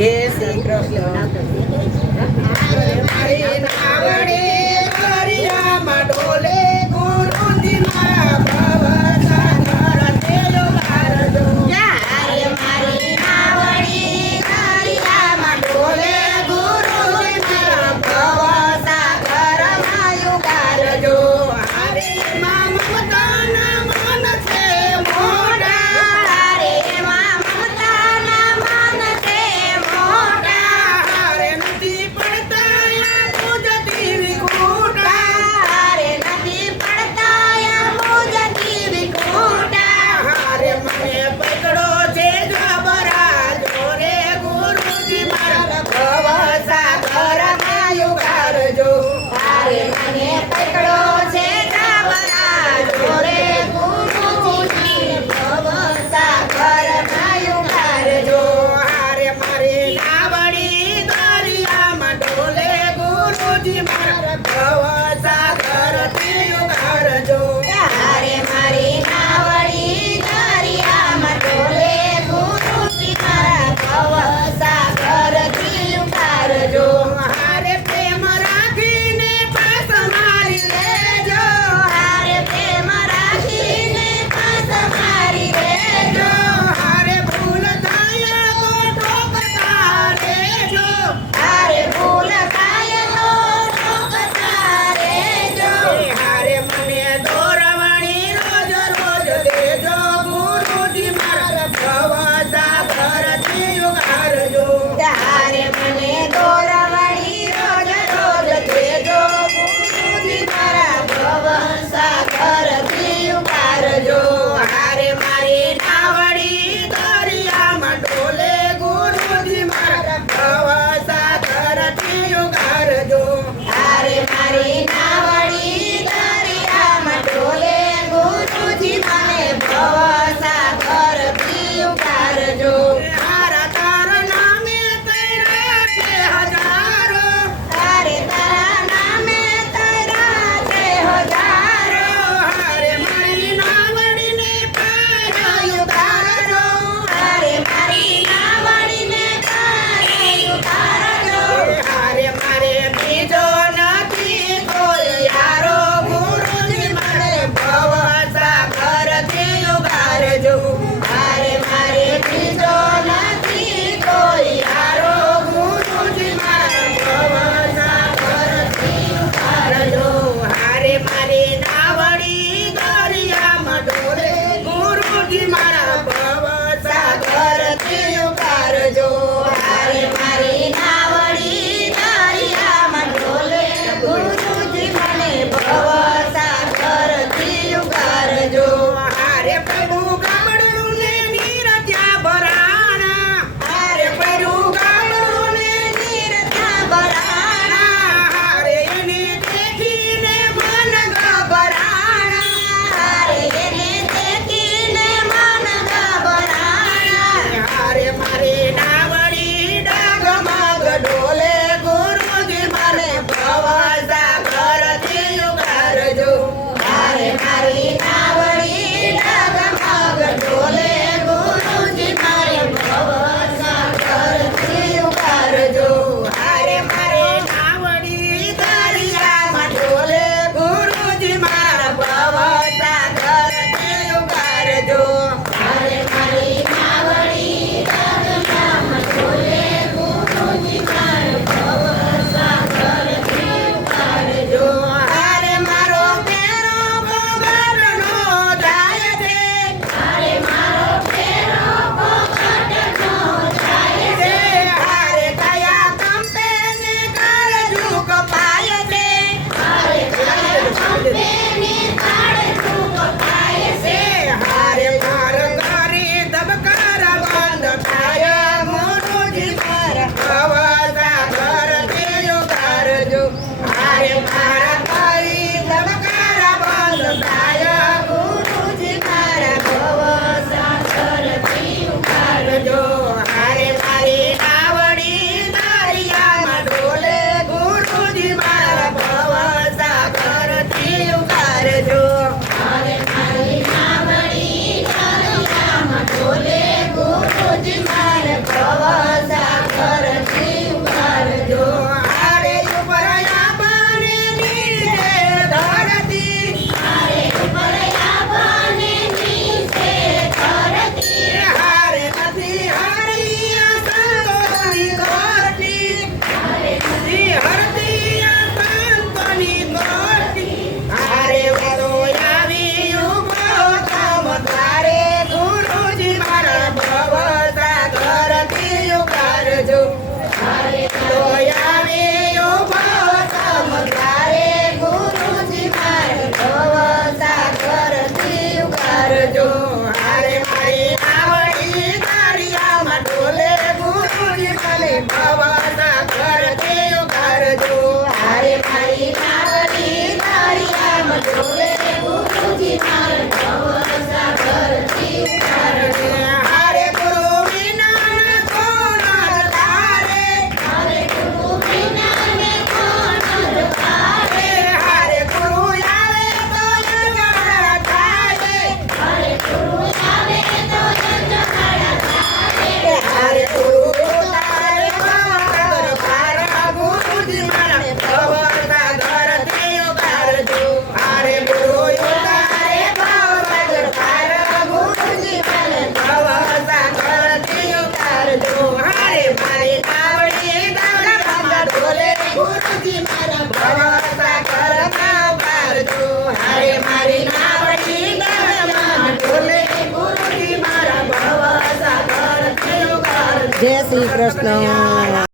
Ese, creo 아주 Jay Shri Krishna.